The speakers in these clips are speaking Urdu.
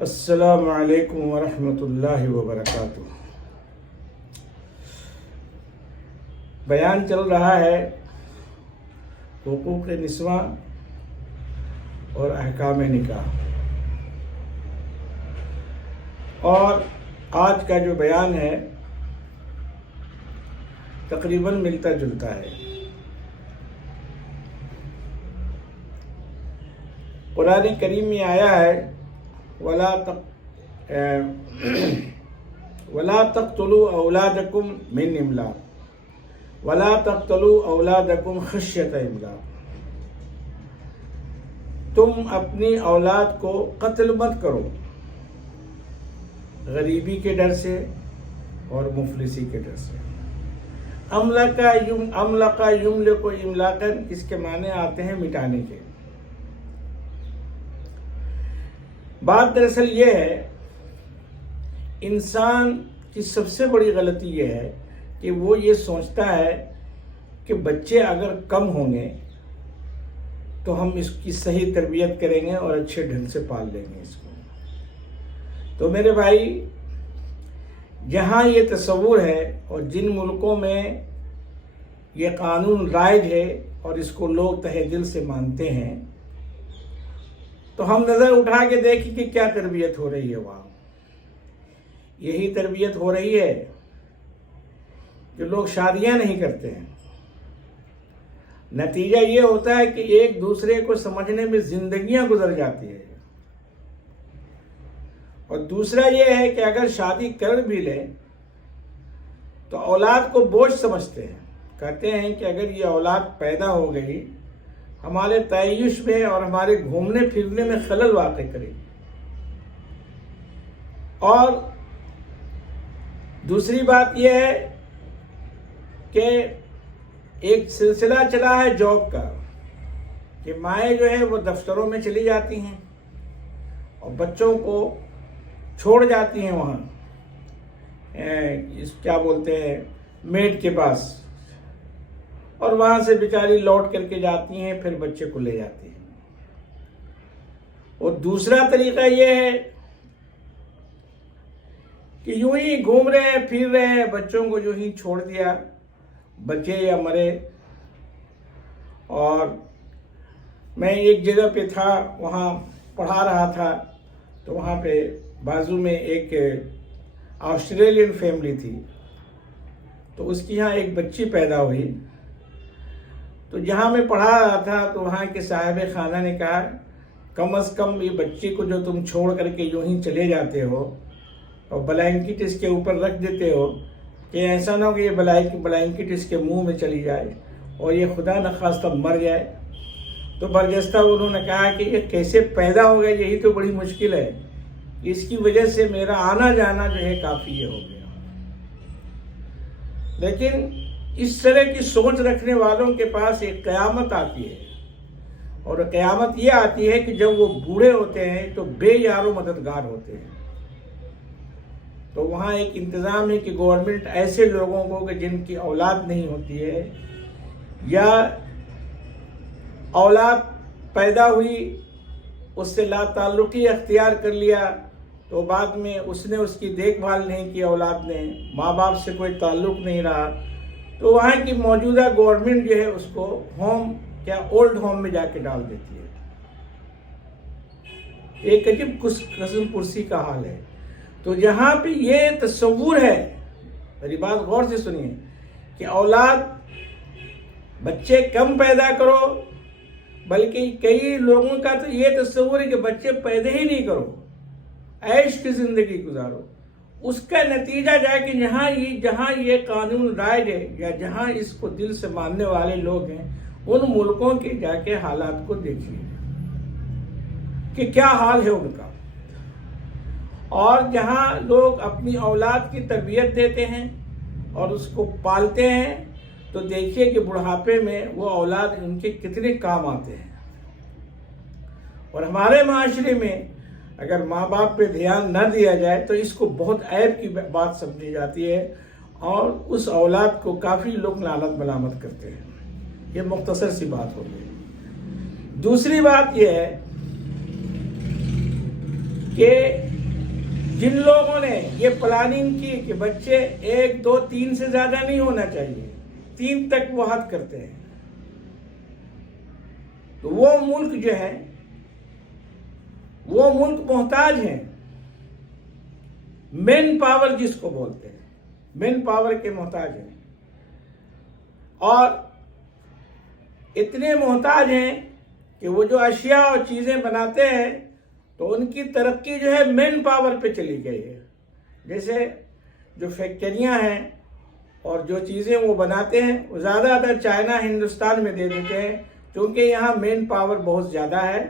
السلام علیکم ورحمۃ اللہ وبرکاتہ۔ بیان چل رہا ہے حقوق نسواں اور احکام نکاح، اور آج کا جو بیان ہے تقریباً ملتا جلتا ہے۔ قرآن کریم میں آیا ہے وَلَا تَقْتُلُوا أَوْلَادَكُمْ مِنْ إِمْلَاقٍ وَلَا تَقْتُلُوا أَوْلَادَكُمْ خَشْيَةَ إِمْلَاقٍ۔ تم اپنی اولاد کو قتل مت کرو غریبی کے ڈر سے اور مفلسی کے ڈر سے۔ املق یملک املاقا، اس کے معنی آتے ہیں مٹانے کے۔ بات دراصل یہ ہے، انسان کی سب سے بڑی غلطی یہ ہے کہ وہ یہ سوچتا ہے کہ بچے اگر کم ہوں گے تو ہم اس کی صحیح تربیت کریں گے اور اچھے ڈھنگ سے پال لیں گے اس کو۔ تو میرے بھائی، جہاں یہ تصور ہے اور جن ملکوں میں یہ قانون رائج ہے اور اس کو لوگ تہہ دل سے مانتے ہیں، تو ہم نظر اٹھا کے دیکھیں کہ کیا تربیت ہو رہی ہے وہاں۔ یہی تربیت ہو رہی ہے جو لوگ شادیاں نہیں کرتے ہیں۔ نتیجہ یہ ہوتا ہے کہ ایک دوسرے کو سمجھنے میں زندگیاں گزر جاتی ہے، اور دوسرا یہ ہے کہ اگر شادی کر بھی لیں تو اولاد کو بوجھ سمجھتے ہیں۔ کہتے ہیں کہ اگر یہ اولاد پیدا ہو گئی ہمارے تعیش میں اور ہمارے گھومنے پھرنے میں خلل واقع کرے گی۔ اور دوسری بات یہ ہے کہ ایک سلسلہ چلا ہے جاب کا کہ مائیں جو ہے وہ دفتروں میں چلی جاتی ہیں اور بچوں کو چھوڑ جاتی ہیں وہاں کیا بولتے ہیں میڈ کے پاس، اور وہاں سے بیچاری لوٹ کر کے جاتی ہیں، پھر بچے کو لے جاتی ہیں۔ اور دوسرا طریقہ یہ ہے کہ یوں ہی گھوم رہے ہیں پھر رہے ہیں، بچوں کو جو ہی چھوڑ دیا، بچے یا مرے۔ اور میں ایک جگہ پہ تھا، وہاں پڑھا رہا تھا، تو وہاں پہ بازو میں ایک آسٹریلین فیملی تھی، تو اس کی یہاں ایک بچی پیدا ہوئی۔ تو جہاں میں پڑھا رہا تھا تو وہاں کے صاحب خانہ نے کہا کم از کم یہ بچی کو جو تم چھوڑ کر کے یوں ہی چلے جاتے ہو اور بلینکٹ اس کے اوپر رکھ دیتے ہو کہ ایسا نہ ہو کہ یہ بلینکٹ اس کے منہ میں چلی جائے اور یہ خدا نخواستہ مر جائے۔ تو برجستہ انہوں نے کہا کہ یہ کیسے پیدا ہو گیا، یہی تو بڑی مشکل ہے، اس کی وجہ سے میرا آنا جانا جو ہے کافی ہو گیا۔ لیکن اس طرح کی سوچ رکھنے والوں کے پاس ایک قیامت آتی ہے، اور قیامت یہ آتی ہے کہ جب وہ بوڑھے ہوتے ہیں تو بے یار و مددگار ہوتے ہیں۔ تو وہاں ایک انتظام ہے کہ گورنمنٹ ایسے لوگوں کو کہ جن کی اولاد نہیں ہوتی ہے یا اولاد پیدا ہوئی اس سے لا تعلقی اختیار کر لیا، تو بعد میں اس نے اس کی دیکھ بھال نہیں کی، اولاد نے ماں باپ سے کوئی تعلق نہیں رہا، تو وہاں کی موجودہ گورنمنٹ جو ہے اس کو اولڈ ہوم میں جا کے ڈال دیتی ہے۔ ایک عجیب قسم پرسی کا حال ہے۔ تو جہاں پہ یہ تصور ہے، میری بات غور سے سنیے، کہ اولاد بچے کم پیدا کرو، بلکہ کئی لوگوں کا تو یہ تصور ہے کہ بچے پیدا ہی نہیں کرو، عیش کی زندگی گزارو۔ اس کا نتیجہ جائے کہ جہاں یہ قانون رائج ہے یا جہاں اس کو دل سے ماننے والے لوگ ہیں، ان ملکوں کے جا کے حالات کو دیکھیے کہ کیا حال ہے ان کا۔ اور جہاں لوگ اپنی اولاد کی تربیت دیتے ہیں اور اس کو پالتے ہیں، تو دیکھیے کہ بڑھاپے میں وہ اولاد ان کے کتنے کام آتے ہیں۔ اور ہمارے معاشرے میں اگر ماں باپ پہ دھیان نہ دیا جائے تو اس کو بہت عیب کی بات سمجھی جاتی ہے، اور اس اولاد کو کافی لوگ لعنت ملامت کرتے ہیں۔ یہ مختصر سی بات ہو گئی۔ دوسری بات یہ ہے کہ جن لوگوں نے یہ پلاننگ کی کہ بچے 1 2 3 سے زیادہ نہیں ہونا چاہیے، 3 تک وہ حد کرتے ہیں، تو وہ ملک جو ہے، وہ ملک محتاج ہیں مین پاور جس کو بولتے ہیں، مین پاور کے محتاج ہیں، اور اتنے محتاج ہیں کہ وہ جو اشیاء اور چیزیں بناتے ہیں تو ان کی ترقی جو ہے مین پاور پہ چلی گئی ہے۔ جیسے جو فیکٹریاں ہیں اور جو چیزیں وہ بناتے ہیں وہ زیادہ تر چائنا ہندوستان میں دے دیتے ہیں، کیونکہ یہاں مین پاور بہت زیادہ ہے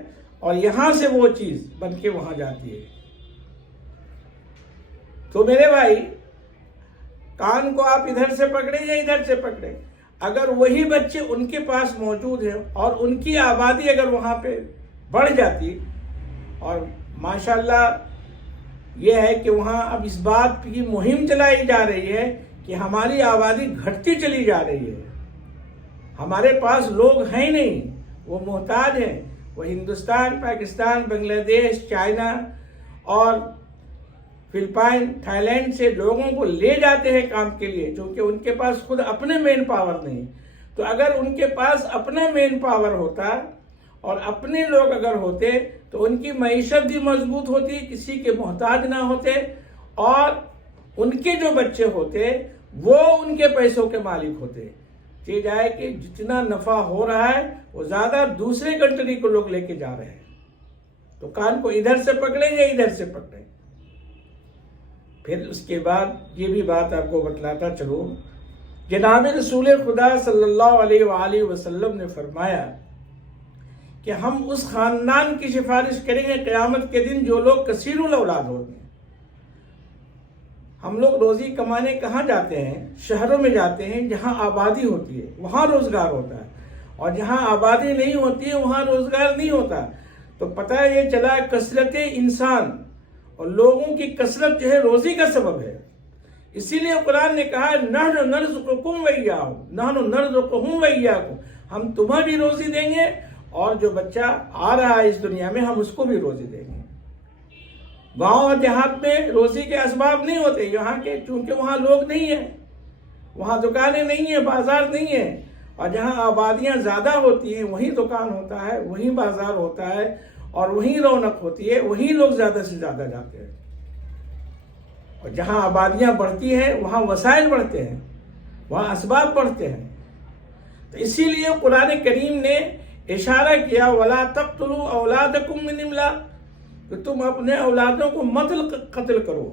اور یہاں سے وہ چیز بن کے وہاں جاتی ہے۔ تو میرے بھائی، کان کو آپ ادھر سے پکڑیں یا ادھر سے پکڑیں، اگر وہی بچے ان کے پاس موجود ہیں اور ان کی آبادی اگر وہاں پہ بڑھ جاتی، اور ماشاءاللہ یہ ہے کہ وہاں اب اس بات کی مہم چلائی جا رہی ہے کہ ہماری آبادی گھٹتی چلی جا رہی ہے، ہمارے پاس لوگ ہیں نہیں، وہ محتاج ہیں، وہ ہندوستان، پاکستان، بنگلہ دیش، چائنا اور فلپائن، تھائی لینڈ سے لوگوں کو لے جاتے ہیں کام کے لیے، کیونکہ ان کے پاس خود اپنے مین پاور نہیں۔ تو اگر ان کے پاس اپنا مین پاور ہوتا اور اپنے لوگ اگر ہوتے تو ان کی معیشت بھی مضبوط ہوتی، کسی کے محتاج نہ ہوتے، اور ان کے جو بچے ہوتے وہ ان کے پیسوں کے مالک ہوتے۔ یہ جائے کہ جتنا نفع ہو رہا ہے وہ زیادہ دوسرے کنٹری کو لوگ لے کے جا رہے ہیں۔ تو کان کو ادھر سے پکڑیں یا ادھر سے پکڑیں۔ پھر اس کے بعد یہ بھی بات آپ کو بتلاتا چلو، جناب رسول خدا صلی اللہ علیہ وآلہ وسلم نے فرمایا کہ ہم اس خاندان کی سفارش کریں گے قیامت کے دن جو لوگ کثیر الاولاد ہوں گے۔ ہم لوگ روزی کمانے کہاں جاتے ہیں؟ شہروں میں جاتے ہیں جہاں آبادی ہوتی ہے، وہاں روزگار ہوتا ہے، اور جہاں آبادی نہیں ہوتی ہے وہاں روزگار نہیں ہوتا۔ تو پتہ یہ چلا کثرت انسان اور لوگوں کی کثرت جو ہے روزی کا سبب ہے۔ اسی لیے قرآن نے کہا نحن نرزقکم وإیاہم، نحن نرزقہم وإیاکم، ہم تمہیں بھی روزی دیں گے اور جو بچہ آ رہا ہے اس دنیا میں ہم اس کو بھی روزی دیں گے۔ گاؤں اور دیہات میں روزی کے اسباب نہیں ہوتے یہاں کے، چونکہ وہاں لوگ نہیں ہیں، وہاں دکانیں نہیں ہیں، بازار نہیں ہیں، اور جہاں آبادیاں زیادہ ہوتی ہیں وہیں دکان ہوتا ہے، وہیں بازار ہوتا ہے، اور وہیں رونق ہوتی ہے، وہیں لوگ زیادہ سے زیادہ جاتے ہیں۔ اور جہاں آبادیاں بڑھتی ہیں وہاں وسائل بڑھتے ہیں، وہاں اسباب بڑھتے ہیں۔ تو اسی لیے قرآن کریم نے اشارہ کیا وَلَا تَقْتُلُوا أَوْلَادَكُمْ مِنْ إِمْلَاقٍ، کہ تم اپنے اولادوں کو مت قتل کرو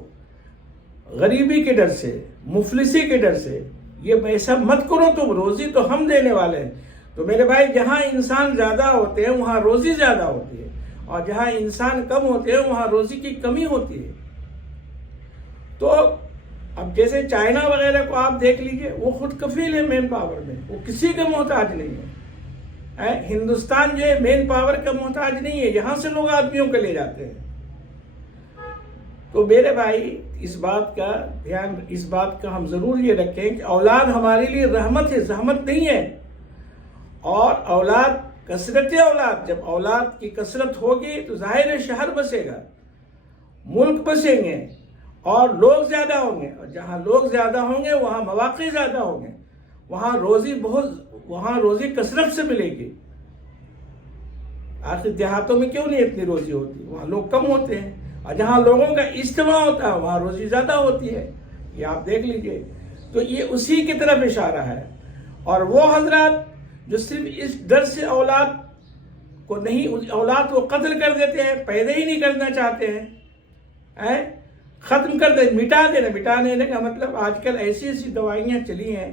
غریبی کے ڈر سے، مفلسی کے ڈر سے، یہ ایسا مت کرو، تم روزی تو ہم دینے والے ہیں۔ تو میرے بھائی، جہاں انسان زیادہ ہوتے ہیں وہاں روزی زیادہ ہوتی ہے، اور جہاں انسان کم ہوتے ہیں وہاں روزی کی کمی ہوتی ہے۔ تو اب جیسے چائنا وغیرہ کو آپ دیکھ لیجئے، وہ خود کفیل ہے مین پاور میں، وہ کسی کا محتاج نہیں ہے۔ ہندوستان جو ہے مین پاور کا محتاج نہیں ہے، یہاں سے لوگ آدمیوں کو لے جاتے ہیں۔ تو میرے بھائی، اس بات کا دھیان، اس بات کا ہم ضرور یہ رکھیں کہ اولاد ہمارے لیے رحمت ہے، زحمت نہیں ہے۔ اور اولاد، کثرت اولاد، جب اولاد کی کثرت ہوگی تو ظاہر ہے شہر بسے گا، ملک بسیں گے، اور لوگ زیادہ ہوں گے، اور جہاں لوگ زیادہ ہوں گے وہاں مواقع زیادہ ہوں گے، وہاں روزی کثرت سے ملے گی۔ آخر دیہاتوں میں کیوں نہیں اتنی روزی ہوتی؟ وہاں لوگ کم ہوتے ہیں، اور جہاں لوگوں کا اجتماع ہوتا ہے وہاں روزی زیادہ ہوتی ہے۔ یہ آپ دیکھ لیجئے۔ تو یہ اسی کی طرف اشارہ ہے۔ اور وہ حضرات جو صرف اس ڈر سے اولاد کو نہیں، اولاد کو قتل کر دیتے ہیں، پیدا ہی نہیں کرنا چاہتے ہیں، ختم کر دیں، مٹا دینا۔ مٹا دینے کا مطلب آج کل ایسی ایسی دوائیاں چلی ہیں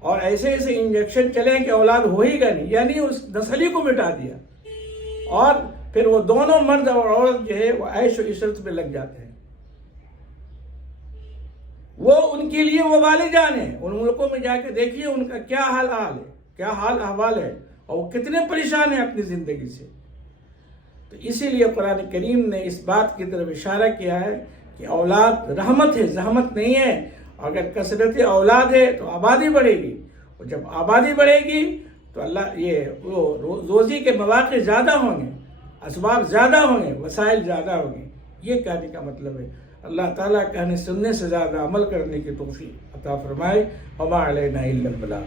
اور ایسے ایسے انجیکشن چلے ہیں کہ اولاد ہو ہی گا نہیں، یعنی اس نسل ہی کو مٹا دیا، اور پھر وہ دونوں مرد اور عورت جو ہے وہ عیش و عشرت میں لگ جاتے ہیں۔ وہ ان کے لیے وہ والدان ہیں، ان ملکوں میں جا کے دیکھیے ان کا کیا حال ہے، کیا حال احوال ہے، اور وہ کتنے پریشان ہیں اپنی زندگی سے۔ تو اسی لیے قرآن کریم نے اس بات کی طرف اشارہ کیا ہے کہ اولاد رحمت ہے، زحمت نہیں ہے۔ اگر کثرت اولاد ہے تو آبادی بڑھے گی، اور جب آبادی بڑھے گی تو روزی کے مواقع زیادہ ہوں گے، اسباب زیادہ ہوں گے، وسائل زیادہ ہوں گے۔ یہ کہنے کا مطلب ہے۔ اللہ تعالیٰ کہنے سننے سے زیادہ عمل کرنے کی توفیق عطا فرمائے. وما علینا الا البلاغ.